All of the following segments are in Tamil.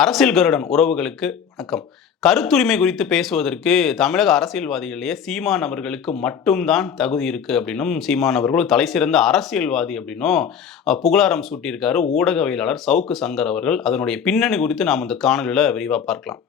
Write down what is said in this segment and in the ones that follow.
அரசியல் கருடன் உறவுகளுக்கு வணக்கம். கருத்துரிமை குறித்து பேசுவதற்கு தமிழக அரசியல்வாதிகளிலேயே சீமான் அவர்களுக்கு மட்டும்தான் தகுதி இருக்குது அப்படின்னும் சீமான் அவர்கள் தலை சிறந்த அரசியல்வாதி அப்படின்னும் புகழாரம் சூட்டியிருக்காரு ஊடகவியலாளர் சவுக்கு சங்கர் அவர்கள். அதனுடைய பின்னணி குறித்து நாம் இந்த காணொலியில் விரிவாக பார்க்கலாம்.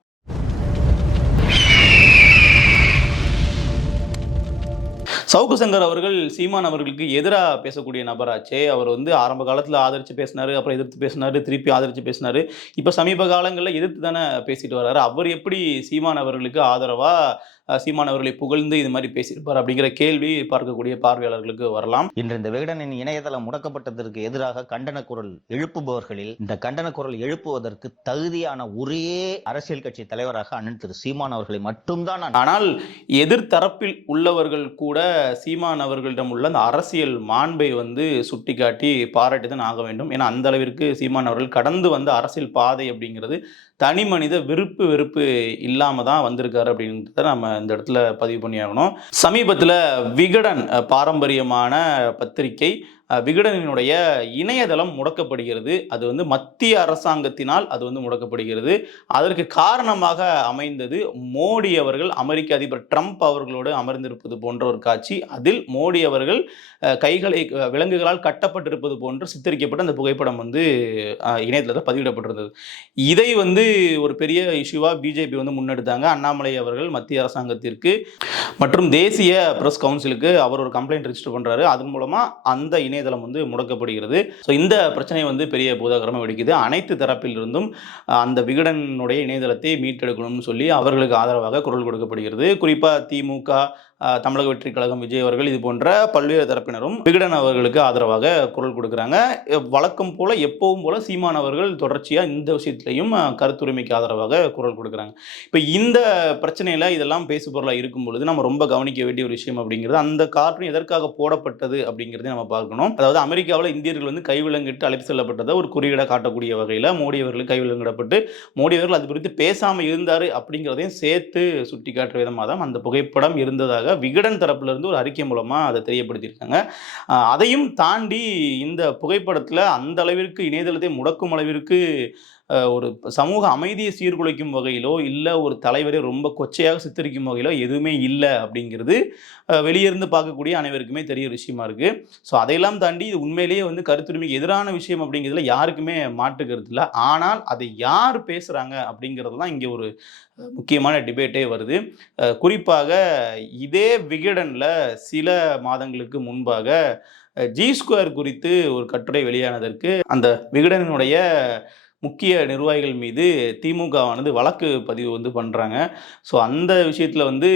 சவுக்கு சங்கர் அவர்கள் சீமான் அவர்களுக்கு எதிராக பேசக்கூடிய நபராச்சே. அவர் வந்து ஆரம்ப காலத்தில் ஆதரித்து பேசினார் அப்புறம் எதிர்த்து பேசினார் திருப்பி ஆதரித்து பேசினார். இப்போ சமீப காலங்களில் எதிர்த்து தானே பேசிட்டு வர்றாரு. அவர் எப்படி சீமான் அவர்களுக்கு ஆதரவாக சீமான் அவர்களை புகழ்ந்து இது மாதிரி பேசியிருப்பார் அப்படிங்கிற கேள்வி பார்க்கக்கூடிய பார்வையாளர்களுக்கு வரலாம். இன்று இந்த விகடனின் இணையதளம் முடக்கப்பட்டதற்கு எதிராக கண்டன குரல் எழுப்புபவர்களில் இந்த கண்டன குரல் எழுப்புவதற்கு தகுதியான ஒரே அரசியல் கட்சி தலைவராக அண்ணன் திரு சீமான் அவர்களை மட்டும்தான் ஆனால் எதிர்த்தரப்பில் உள்ளவர்கள் கூட சீமான் அவர்களிடம் உள்ள அந்த அரசியல் மாண்பை வந்து சுட்டிக்காட்டி பாராட்டி தான் ஆக வேண்டும். ஏன்னா அந்த அளவிற்கு சீமான் அவர்கள் கடந்து வந்த அரசியல் பாதை அப்படிங்கிறது தனி மனித விருப்பு வெறுப்பு இல்லாம தான் வந்திருக்காரு அப்படின்றத நம்ம இந்த இடத்துல பதிவு பண்ணியாகணும். சமீபத்தில் விகடன் பாரம்பரியமான பத்திரிகை விகடனினுடைய இணையதளம் முடக்கப்படுகிறது. அது வந்து மத்திய அரசாங்கத்தினால் அது வந்து முடக்கப்படுகிறது. அதற்கு காரணமாக அமைந்தது மோடி அவர்கள் அமெரிக்க அதிபர் ட்ரம்ப் அவர்களோடு அமர்ந்திருப்பது போன்ற ஒரு காட்சி. அதில் மோடி அவர்கள் கைகளை விலங்குகளால் கட்டப்பட்டிருப்பது போன்று சித்தரிக்கப்பட்ட அந்த புகைப்படம் வந்து இணையதளத்தில் பதிவிடப்பட்டிருந்தது. இதை வந்து ஒரு பெரிய இஷ்யூவாக பிஜேபி வந்து முன்னெடுத்தாங்க. அண்ணாமலை அவர்கள் மத்திய அரசாங்கத்திற்கு மற்றும் தேசிய பிரஸ் கவுன்சிலுக்கு அவர் ஒரு கம்ப்ளைண்ட் ரெஜிஸ்டர் பண்ணுறாரு அதன் மூலமாக அந்த இணையதளம் வந்து முடக்கப்படுகிறது. ஸோ இந்த பிரச்சனை வந்து பெரிய பூதாகரமாக வெடிக்குது. அனைத்து தரப்பிலிருந்தும் அந்த விகடனுடைய இணையதளத்தை மீட்டெடுக்கணும்னு சொல்லி அவர்களுக்கு ஆதரவாக குரல் கொடுக்கப்படுகிறது. குறிப்பாக திமுக தமிழக வெற்றி கழகம் விஜய் அவர்கள் இது போன்ற பல்வேறு தரப்பினரும் விகடன் அவர்களுக்கு ஆதரவாக குரல் கொடுக்குறாங்க. வழக்கம் போல எப்பவும் போல சீமான் அவர்கள் தொடர்ச்சியாக இந்த விஷயத்திலையும் கருத்துரிமைக்கு ஆதரவாக குரல் கொடுக்குறாங்க. இப்போ இந்த பிரச்சனையில் இதெல்லாம் பேசுபொருளாக இருக்கும் பொழுது நம்ம ரொம்ப கவனிக்க வேண்டிய ஒரு விஷயம் அப்படிங்கிறது அந்த கார்ட்டூன் எதற்காக போடப்பட்டது அப்படிங்கிறத நம்ம பார்க்கணும். அதாவது அமெரிக்காவில் இந்தியர்கள் வந்து கைவிலங்கிட்டு அழைத்து செல்லப்பட்டதை ஒரு குறியீடாக காட்டக்கூடிய வகையில் மோடி அவர்கள் கைவிலங்கிடப்பட்டு மோடி அவர்கள் அது குறித்து பேசாமல் இருந்தார் அப்படிங்கிறதையும் சேர்த்து சுட்டி காட்டுற விதமாக தான் அந்த புகைப்படம் இருந்ததாக விகடன் தரப்பிலிருந்து ஒரு அறிக்கை மூலமாக அதை தெரியப்படுத்தியிருக்காங்க. அதையும் தாண்டி இந்த புகைப்படத்தில் அந்த அளவிற்கு இணையதளத்தை முடக்கும் அளவிற்கு ஒரு சமூக அமைதியை சீர்குலைக்கும் வகையிலோ இல்லை ஒரு தலைவரை ரொம்ப கொச்சையாக சித்தரிக்கும் வகையிலோ எதுவுமே இல்லை அப்படிங்கிறது வெளியிருந்து வெளியே இருந்து பார்க்கக்கூடிய அனைவருக்குமே தெரிய விஷயமா இருக்குது ஸோ அதையெல்லாம் தாண்டி இது உண்மையிலேயே வந்து கருத்துரிமைக்கு எதிரான விஷயம் அப்படிங்கிறதுல யாருக்குமே மாற்று கருத்து இல்லை. ஆனால் அதை யார் பேசுகிறாங்க அப்படிங்கிறது தான் இங்கே ஒரு முக்கியமான டிபேட்டே வருது. குறிப்பாக இதே விகடனில் சில மாதங்களுக்கு முன்பாக ஜி ஸ்கொயர் குறித்து ஒரு கட்டுரை வெளியானதற்கு அந்த விகடனினுடைய முக்கிய நிர்வாகிகள் மீது திமுகவானது வழக்கு பதிவு வந்து பண்ணுறாங்க ஸோ அந்த விஷயத்தில் வந்து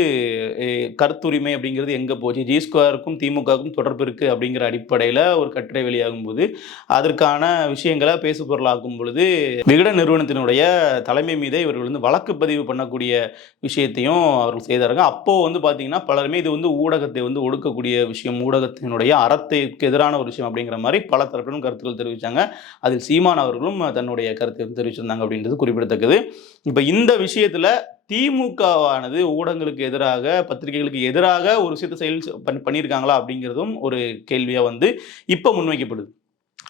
கருத்துரிமை அப்படிங்கிறது எங்கே போச்சு? ஜி ஸ்கொயருக்கும் திமுகவுக்கும் தொடர்பு இருக்குது அப்படிங்கிற அடிப்படையில் ஒரு கட்டுரை வெளியாகும் போது அதற்கான விஷயங்களை பேசு பொருளாக்கும் பொழுது விகட நிறுவனத்தினுடைய தலைமை மீதே இவர்கள் வந்து வழக்கு பதிவு பண்ணக்கூடிய விஷயத்தையும் அவர்கள் செய்தாருங்க அப்போது வந்து பார்த்தீங்கன்னா பலருமே இது வந்து ஊடகத்தை வந்து ஒடுக்கக்கூடிய விஷயம் ஊடகத்தினுடைய அறத்திற்கு எதிரான ஒரு விஷயம் அப்படிங்கிற மாதிரி பல தரப்பிலும் கருத்துக்கள் தெரிவித்தாங்க அதில் சீமான் அவர்களும் தன்னுடைய கருத்து தெரிவிச்சிருந்தாங்க அப்படின்றது குறிப்பிடத்தக்கது. இப்போ இந்த விஷயத்தில் திமுகவானது ஊடகங்களுக்கு எதிராக பத்திரிகைகளுக்கு எதிராக ஒரு விஷயத்தை செயல் பண்ணி பண்ணியிருக்காங்களா அப்படிங்கிறதும் ஒரு கேள்வியாக வந்து இப்போ முன்வைக்கப்படுது.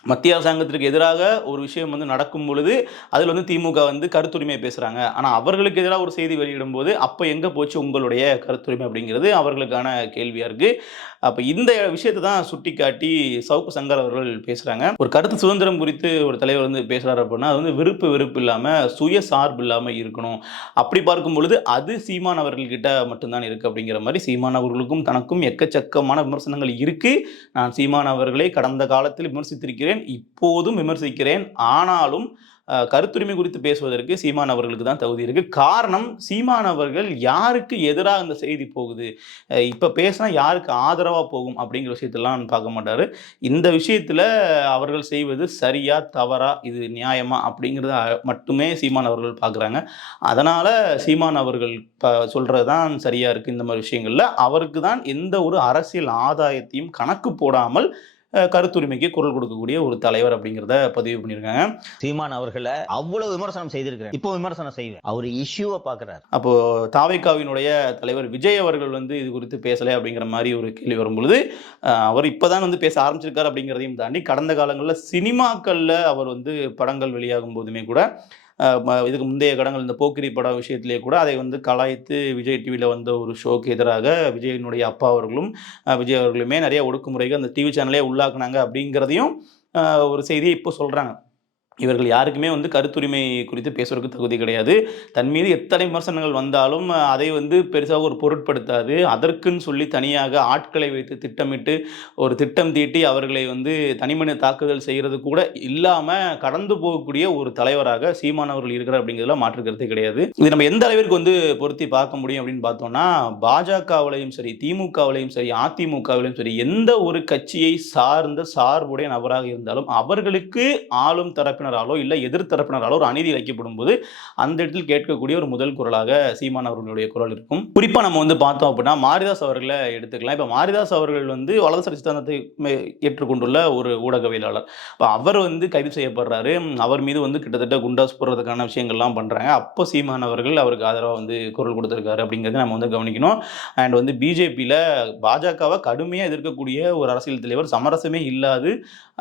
மத்திய அரசாங்கத்திற்கு எதிராக ஒரு விஷயம் வந்து நடக்கும் பொழுது அதில் வந்து திமுக வந்து கருத்துரிமையை பேசுகிறாங்க ஆனால் அவர்களுக்கு எதிராக ஒரு செய்தி வெளியிடும் போது அப்போ எங்கே போச்சு உங்களுடைய கருத்துரிமை அப்படிங்கிறது அவர்களுக்கான கேள்வியாக இருக்குது அப்போ இந்த விஷயத்தை தான் சுட்டிக்காட்டி சவுக்கு சங்கர் அவர்கள் பேசுகிறாங்க ஒரு கருத்து சுதந்திரம் குறித்து ஒரு தலைவர் வந்து பேசுகிறார் அப்படின்னா அது வந்து விருப்பு வெறுப்பு இல்லாமல் சுய சார்பு இல்லாமல் இருக்கணும். அப்படி பார்க்கும் பொழுது அது சீமான் அவர்கள்கிட்ட மட்டும்தான் இருக்குது அப்படிங்கிற மாதிரி சீமான் அவர்களுக்கும் தனக்கும் எக்கச்சக்கமான விமர்சனங்கள் இருக்குது நான் சீமான் அவர்களை கடந்த காலத்தில் விமர்சித்திருக்கிறேன் இப்போதும் விமர்சிக்கிறேன். ஆனாலும் கருத்துரிமை குறித்து பேசுவதற்கு சீமான் அவர்களுக்கு தான் தகுதி இருக்குது காரணம் சீமான் அவர்கள் யாருக்கு எதிராக அந்த செய்தி போகுது? இப்போ பேசினா யாருக்கு ஆதரவாக போகும் அப்படிங்கிற விஷயத்தெல்லாம் பார்க்க மாட்டார். இந்த விஷயத்தில் அவர்கள் செய்வது சரியா தவறா இது நியாயமா அப்படிங்கிறத மட்டுமே சீமான் அவர்கள் பார்க்குறாங்க. அதனால் சீமான் அவர்கள் இப்போ சொல்கிறது தான் சரியாக இருக்குது இந்த மாதிரி விஷயங்களில். அவருக்கு தான் எந்த ஒரு அரசியல் ஆதாயத்தையும் கணக்கு போடாமல் கருத்துரிமைக்கு குரல் கொடுக்கக்கூடிய ஒரு தலைவர் அப்படிங்கிறத பதிவு பண்ணியிருக்காங்க. சீமான் அவர்களை அவ்வளவு விமர்சனம் செய்திருக்கிறேன் இப்போ விமர்சனம் செய்வேன் அவர் இஷ்யூவை பாக்குறாரு. அப்போது தாவைக்காவினுடைய தலைவர் விஜய் அவர்கள் வந்து இது குறித்து பேசலை அப்படிங்கிற மாதிரி ஒரு கேள்வி வரும் பொழுது அஹ், அவர் இப்போ தான் வந்து பேச ஆரம்பிச்சிருக்காரு அப்படிங்கிறதையும் தாண்டி கடந்த காலங்களில் சினிமாக்களில் அவர் வந்து படங்கள் வெளியாகும் போதுமே கூட இதுக்கு முந்தைய கடங்கள் இந்த போக்கிரி படம் விஷயத்திலே கூட அதை வந்து கலாய்த்து விஜய் டிவியில் வந்த ஒரு ஷோக்கு எதிராக விஜயனுடைய அப்பா அவர்களும் விஜய் அவர்களுமே நிறைய ஒடுக்குமுறைகள் அந்த டிவி சேனலே உள்ளாக்குனாங்க அப்படிங்கிறதையும் ஒரு செய்தியை இப்போ சொல்கிறாங்க இவர்கள் யாருக்குமே வந்து கருத்துரிமை குறித்து பேசுவதற்கு தகுதி கிடையாது. தன் மீது எத்தனை விமர்சனங்கள் வந்தாலும் அதை வந்து பெருசாக ஒரு பொருட்படுத்தாது. அதற்குன்னு சொல்லி தனியாக ஆட்களை வைத்து திட்டமிட்டு ஒரு திட்டம் தீட்டி அவர்களை வந்து தனிமனித தாக்குதல் செய்கிறது கூட இல்லாமல் கடந்து போகக்கூடிய ஒரு தலைவராக சீமான் அவர்கள் இருக்கிறார் அப்படிங்கிறதுல மாற்று கிடையாது. இது நம்ம எந்த அளவிற்கு வந்து பொருத்தி பார்க்க முடியும் அப்படின்னு பார்த்தோம்னா பாஜகவிலையும் சரி திமுகவிலையும் சரி அதிமுகவிலையும் சரி எந்த ஒரு கட்சியை சார்ந்த சார்புடைய நபராக இருந்தாலும் அவர்களுக்கு ஆளும் தரப்பினராலோ இல்லை எதிர்த்தரப்பினராலோ ஒரு அநீதி இழைக்கப்படும் போது அந்த இடத்தில் கேட்கக்கூடிய ஒரு முதல் குரலாக சீமான் அவர்களுடைய குரல் இருக்கும். குறிப்பாக நம்ம வந்து பார்த்தோம் அப்படின்னா மாரிதாஸ் அவர்களை எடுத்துக்கலாம். இப்போ மாரிதாஸ் அவர்கள் வந்து வலதுசாரி சித்தாந்தத்தை ஏற்றுக்கொண்டுள்ள ஒரு ஊடகவியலாளர். இப்போ அவர் வந்து கைது செய்யப்படுறாரு. அவர் மீது வந்து கிட்டத்தட்ட குண்டாஸ் போடுறதுக்கான விஷயங்கள்லாம் பண்றாங்க. அப்போ சீமான் அவர்கள் அவருக்கு ஆதரவாக வந்து குரல் கொடுத்துருக்காரு அப்படிங்கிறத நம்ம வந்து கவனிக்கணும். அண்ட் வந்து பிஜேபியில் பாஜகவை கடுமையாக எதிர்க்கக்கூடிய ஒரு அரசியல் தலைவர் சமரசமே இல்லாது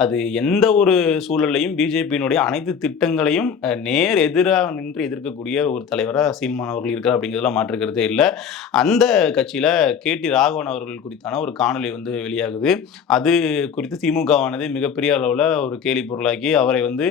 அது எந்த ஒரு சூழலையும் பிஜேபியினுடைய அனைத்து திட்டங்களையும் நேர் எதிராக நின்று எதிர்க்கக்கூடிய ஒரு தலைவராக சீமான் அவர்கள் இருக்கிறார் அப்படிங்கிறதுல மாற்றுக்கிறதே இல்லை. அந்த கட்சியில் கேடி ராகவன் அவர்கள் குறித்தான ஒரு காணொலி வந்து வெளியாகுது. அது குறித்து திமுகவானது மிகப்பெரிய அளவில் ஒரு கேலி பொருளாக்கி அவரை வந்து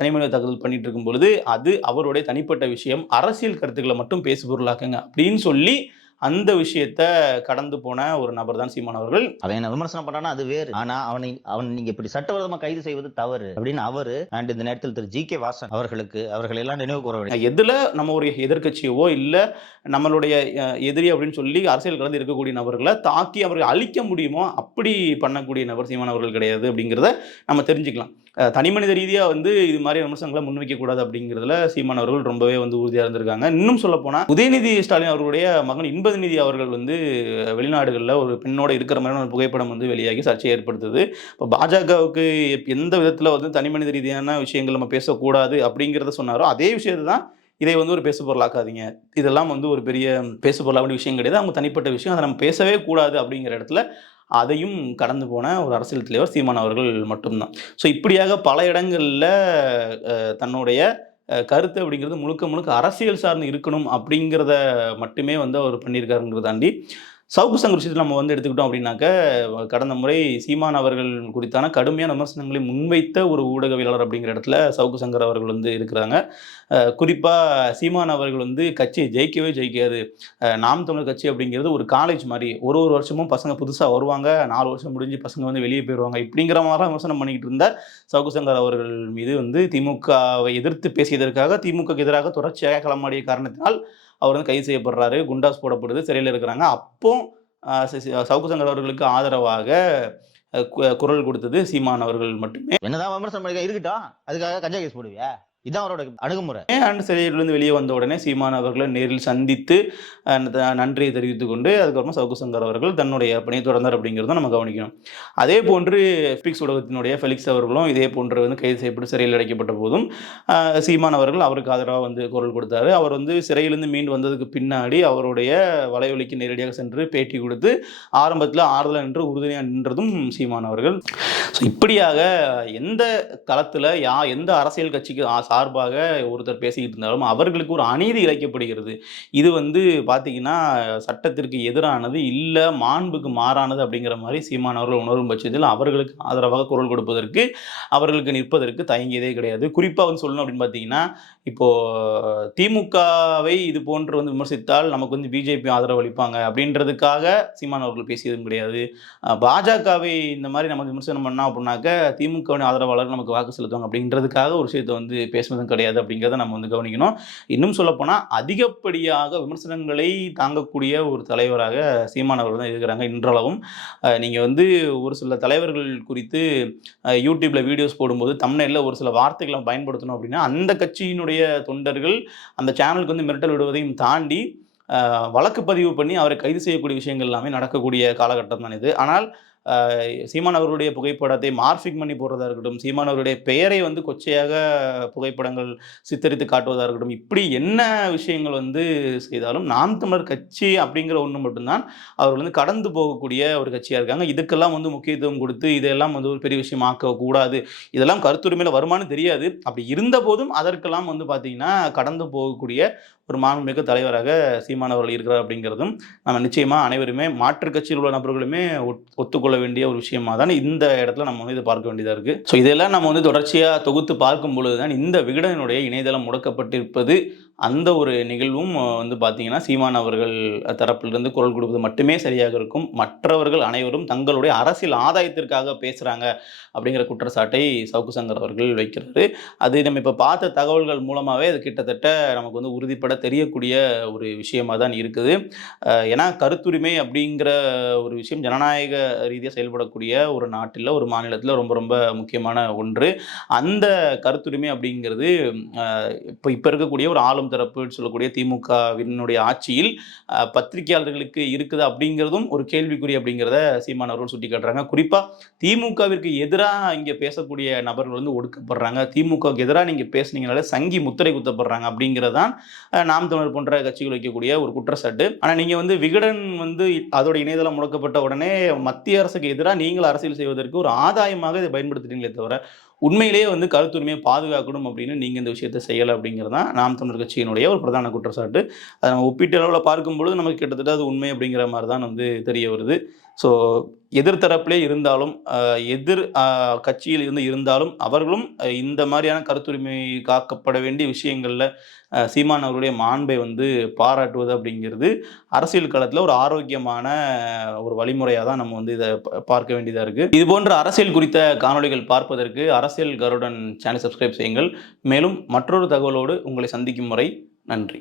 தனிமனித தாக்குதல் பண்ணிட்டு இருக்கும் பொழுது அது அவருடைய தனிப்பட்ட விஷயம் அரசியல் கருத்துக்களை மட்டும் பேசு பொருளாக்குங்க அப்படின்னு சொல்லி அந்த விஷயத்த கடந்து போன ஒரு நபர் தான் சீமான் அவர்கள். அவன் என்ன விமர்சனம் பண்றானா அது வேறு. ஆனா அவனை அவன் நீங்க இப்படி சட்டவிரோதமா கைது செய்வது தவறு அப்படின்னு அவரு அண்ட் இந்த நேரத்தில் திரு ஜி கே வாசன் அவர்களுக்கு அவர்கள் எல்லாம் நினைவு கூற வேண்டும். எதுல நம்ம ஒரு எதிர்க்கட்சியவோ இல்ல நம்மளுடைய எதிரி அப்படின்னு சொல்லி அரசியல் கலந்து இருக்கக்கூடிய நபர்களை தாக்கி அவர்களை அழிக்க முடியுமோ அப்படி பண்ணக்கூடிய நபர் சீமான் அவர்கள் கிடையாது அப்படிங்கிறத நம்ம தெரிஞ்சுக்கலாம். தனிமனித ரீதியாக வந்து இது மாதிரி விமர்சனங்களை முன்வைக்கக்கூடாது அப்படிங்கிறதுல சீமான் அவர்கள் ரொம்பவே வந்து உறுதியாக இருந்திருக்காங்க. இன்னும் சொல்லப்போனால் உதயநிதி ஸ்டாலின் அவர்களுடைய மகன் இன்பநிதி அவர்கள் வந்து வெளிநாடுகளில் ஒரு பெண்ணோட இருக்கிற மாதிரியான ஒரு புகைப்படம் வந்து வெளியாகி சர்ச்சையை ஏற்படுத்துது. இப்போ பாஜகவுக்கு எந்த விதத்தில் வந்து தனிமனித ரீதியான விஷயங்கள் நம்ம பேசக்கூடாது அப்படிங்கிறத சொன்னாரோ அதே விஷயத்தை தான் இதை வந்து ஒரு பேசு பொருளாக்காதீங்க இதெல்லாம் வந்து ஒரு பெரிய பேசு பொருளாக விஷயம் கிடையாது. அவங்க தனிப்பட்ட விஷயம். அதை நம்ம பேசவே கூடாது அப்படிங்கிற இடத்துல அதையும் கடந்து போன ஒரு அரசியல் தலைவர் சீமான் அவர்கள் மட்டும்தான். ஸோ இப்படியாக பல இடங்களில் தன்னுடைய கருத்து அப்படிங்கிறது முழுக்க முழுக்க அரசியல் சார்ந்து இருக்கணும் அப்படிங்கிறத மட்டுமே வந்து அவர் பண்ணியிருக்காருங்கிறதாண்டி சவுக்கு சங்கர் விஷயத்தில் நம்ம வந்து எடுத்துக்கிட்டோம் அப்படின்னாக்க கடந்த முறை சீமான் அவர்கள் குறித்தான கடுமையான விமர்சனங்களை முன்வைத்த ஒரு ஊடகவியலாளர் அப்படிங்கிற இடத்துல சவுக்கு சங்கர் அவர்கள் வந்து இருக்கிறாங்க. குறிப்பாக சீமான் அவர்கள் வந்து கட்சியை ஜெயிக்கவே ஜெயிக்காது. நாம் தமிழர் கட்சி அப்படிங்கிறது ஒரு காலேஜ் மாதிரி. ஒரு ஒரு வருஷமும் பசங்க புதுசாக வருவாங்க. நாலு வருஷம் முடிஞ்சு பசங்க வந்து வெளியே போயிடுவாங்க இப்படிங்கிற மாதிரி விமர்சனம் பண்ணிக்கிட்டு இருந்த சவுக்கு சங்கர் அவர்கள் மீது வந்து திமுகவை எதிர்த்து பேசியதற்காக திமுகக்கு எதிராக தொடர்ச்சியாக களமாடிய காரணத்தினால் அவர் வந்து கைது செய்யப்படுறாரு குண்டாஸ் போடப்படுது சிறையில் இருக்கிறாங்க. அப்போ சவுக்கு சங்கர் அவர்களுக்கு ஆதரவாக கு- குரல் கொடுத்தது சீமான் அவர்கள் மட்டுமே. என்னதான் விமர்சனம் இருக்கட்டும். அதுக்காக கஞ்சா கேஸ் போடுவியா? இதான் அவரோட அணுகுமுறை. அண்ட் சிறையிலிருந்து வெளியே வந்த உடனே சீமான் அவர்களை நேரில் சந்தித்து நன்றியை தெரிவித்துக் கொண்டு அதுக்கப்புறமா சவுக்கு சங்கர் அவர்கள் தன்னுடைய பணியை தொடர்ந்தார் அப்படிங்கிறத நம்ம கவனிக்கணும். அதே போன்று பிக்ஸ் ஊடகத்தினுடைய ஃபெலிக்ஸ் அவர்களும் இதே போன்று வந்து கைது செய்யப்பட்டு சிறையில் அடைக்கப்பட்ட போதும் சீமான் அவர்கள் அவருக்கு ஆதரவாக வந்து குரல் கொடுத்தாரு. அவர் வந்து சிறையிலிருந்து மீண்டு வந்ததுக்கு பின்னாடி அவருடைய வலையொலிக்கு நேரடியாக சென்று பேட்டி கொடுத்து ஆரம்பத்தில் ஆறுதல் நின்று உறுதுணையாக நின்றதும் சீமான் அவர்கள். ஸோ இப்படியாக எந்த களத்தில் யா எந்த அரசியல் கட்சிக்கு ஆசை சார்பாக ஒருத்தர் பேசிக்கிட்டு இருந்தாலும் அவர்களுக்கு ஒரு அநீதி இழைக்கப்படுகிறது. இது வந்து பார்த்தீங்கன்னா சட்டத்திற்கு எதிரானது இல்லை மாண்புக்கு மாறானது அப்படிங்கிற மாதிரி சீமான் அவர்கள் உணரும் பட்சத்தில் அவர்களுக்கு ஆதரவாக குரல் கொடுப்பதற்கு அவர்களுக்கு நிற்பதற்கு தயங்கியதே கிடையாது. குறிப்பாக வந்து சொல்லணும் அப்படின்னு பார்த்தீங்கன்னா இப்போது திமுகவை இது போன்று வந்து விமர்சித்தால் நமக்கு வந்து பிஜேபி ஆதரவு அளிப்பாங்க அப்படின்றதுக்காக சீமான் அவர்கள் பேசியதும் கிடையாது. பாஜகவை இந்த மாதிரி நம்ம விமர்சனம் பண்ணோம் அப்படின்னாக்க திமுகவின் ஆதரவாளர்கள் நமக்கு வாக்கு செலுத்துவாங்க அப்படின்றதுக்காக ஒரு விஷயத்தை வந்து பேசுவதும் கிடையாது அப்படிங்கிறத நம்ம வந்து கவனிக்கணும். இன்னும் சொல்லப்போனால் அதிகப்படியாக விமர்சனங்களை தாங்கக்கூடிய ஒரு தலைவராக சீமானவர்கள் தான் இருக்கிறாங்க இன்றளவும். நீங்கள் வந்து ஒரு சில தலைவர்கள் குறித்து யூடியூப்பில் வீடியோஸ் போடும்போது தமிழ்ல ஒரு சில வார்த்தைகளை பயன்படுத்தணும் அப்படின்னா அந்த கட்சியினுடைய தொண்டர்கள் அந்த சேனலுக்கு வந்து மிரட்டல் விடுவதையும் தாண்டி வழக்கு பதிவு பண்ணி அவரை கைது செய்யக்கூடிய விஷயங்கள் எல்லாமே நடக்கக்கூடிய காலகட்டம் தான் இது. ஆனால் சீமான் அவர்களுடைய புகைப்படத்தை மார்ஃபிக் பண்ணி போடுறதா இருக்கட்டும் சீமான் அவருடைய பெயரை வந்து கொச்சையாக புகைப்படங்கள் சித்தரித்து காட்டுவதாக இருக்கட்டும் இப்படி என்ன விஷயங்கள் வந்து செய்தாலும் நாம் தமிழர் கட்சி அப்படிங்கிற ஒன்று மட்டும்தான் அவர்கள் வந்து கடந்து போகக்கூடிய ஒரு கட்சியாக இருக்காங்க. இதுக்கெல்லாம் வந்து முக்கியத்துவம் கொடுத்து இதெல்லாம் வந்து ஒரு பெரிய விஷயம் ஆக்கக்கூடாது இதெல்லாம் கருத்துரிமையில் வருமானு தெரியாது. அப்படி இருந்த போதும் அதற்கெல்லாம் வந்து பார்த்தீங்கன்னா கடந்து போகக்கூடிய ஒரு மாண்புமிகு தலைவராக சீமான் அவர்கள் இருக்கிறார் அப்படிங்கிறதும் நம்ம நிச்சயமாக அனைவருமே மாற்றுக் கட்சியில் உள்ள நபர்களுமே ஒத்- ஒத்துக்கொள்ள வேண்டிய ஒரு விஷயமா தான் இந்த இடத்துல நம்ம வந்து இதை பார்க்க வேண்டியதாக இருக்குது ஸோ இதெல்லாம் நம்ம வந்து தொடர்ச்சியாக தொகுத்து பார்க்கும் பொழுது தான் இந்த விகடனுடைய இணையதளம் முடக்கப்பட்டிருப்பது அந்த ஒரு நிகழ்வும் வந்து பார்த்திங்கன்னா சீமான் அவர்கள் தரப்பிலிருந்து குரல் கொடுப்பது மட்டுமே சரியாக இருக்கும். மற்றவர்கள் அனைவரும் தங்களுடைய அரசியல் ஆதாயத்திற்காக பேசுகிறாங்க அப்படிங்கிற குற்றச்சாட்டை சவுக்கு சங்கர் அவர்கள் வைக்கிறாரு. அது நம்ம இப்போ பார்த்த தகவல்கள் மூலமாகவே அது கிட்டத்தட்ட நமக்கு வந்து உறுதிப்பட தெரியக்கூடிய ஒரு விஷயமா தான் இருக்குது. ஏன்னா கருத்துரிமை அப்படிங்கிற ஒரு விஷயம் ஜனநாயக ரீதியாக செயல்படக்கூடிய ஒரு நாட்டில் ஒரு மாநிலத்தில் ரொம்ப ரொம்ப முக்கியமான ஒன்று. அந்த கருத்துரிமை அப்படிங்கிறது இப்போ இப்போ இருக்கக்கூடிய ஒரு ஆளும் தரப்புன்னு சொல்லக்கூடிய திமுகவினுடைய ஆட்சியில் பத்திரிகையாளர்களுக்கு இருக்குது அப்படிங்கிறதும் ஒரு கேள்விக்குறி அப்படிங்கிறத சீமான் அவர்கள் சுட்டி காட்டுறாங்க குறிப்பாக திமுகவிற்கு எதிராக இங்கே பேசக்கூடிய நபர்கள் வந்து ஒடுக்கப்படுறாங்க. திமுகவுக்கு எதிராக நீங்கள் பேசுனீங்கனால சங்கி முத்திரை குத்தப்படுறாங்க அப்படிங்கிறதான் நாம் தமிழர் போன்ற கட்சிகள் வைக்கக்கூடிய ஒரு குற்றச்சாட்டு. ஆனால் நீங்கள் வந்து விகடன் வந்து அதோட இணையதளம் முடக்கப்பட்ட உடனே மத்திய அரசுக்கு எதிராக நீங்கள் அரசியல் செய்வதற்கு ஒரு ஆதாயமாக இதை பயன்படுத்துறீங்களே தவிர உண்மையிலேயே வந்து கருத்துரிமையை பாதுகாக்கணும் அப்படின்னு நீங்கள் இந்த விஷயத்தை செய்யலை அப்படிங்கிறது தான் நாம் தமிழர் கட்சியினுடைய ஒரு பிரதான குற்றச்சாட்டு. அதை நம்ம ஒப்பீட்டு அளவில் பார்க்கும்பொழுது நமக்கு கிட்டத்தட்ட அது உண்மை அப்படிங்கிற மாதிரி தான் வந்து தெரிய வருது. ஸோ எதிர்த்தரப்பிலே இருந்தாலும் எதிர் கட்சியில் இருந்து இருந்தாலும் அவர்களும் இந்த மாதிரியான கருத்துரிமை காக்கப்பட வேண்டிய விஷயங்களில் சீமான் அவருடைய மாண்பை வந்து பாராட்டுவது அப்படிங்கிறது அரசியல் களத்தில் ஒரு ஆரோக்கியமான ஒரு வழிமுறையாக தான் நம்ம வந்து இதை பார்க்க வேண்டியதாக இருக்குது இது போன்ற அரசியல் குறித்த காணொளிகள் பார்ப்பதற்கு அரசியல் கருடன் சேனல் சப்ஸ்கிரைப் செய்யுங்கள். மேலும் மற்றொரு தகவலோடு உங்களை சந்திக்கும் முறை நன்றி.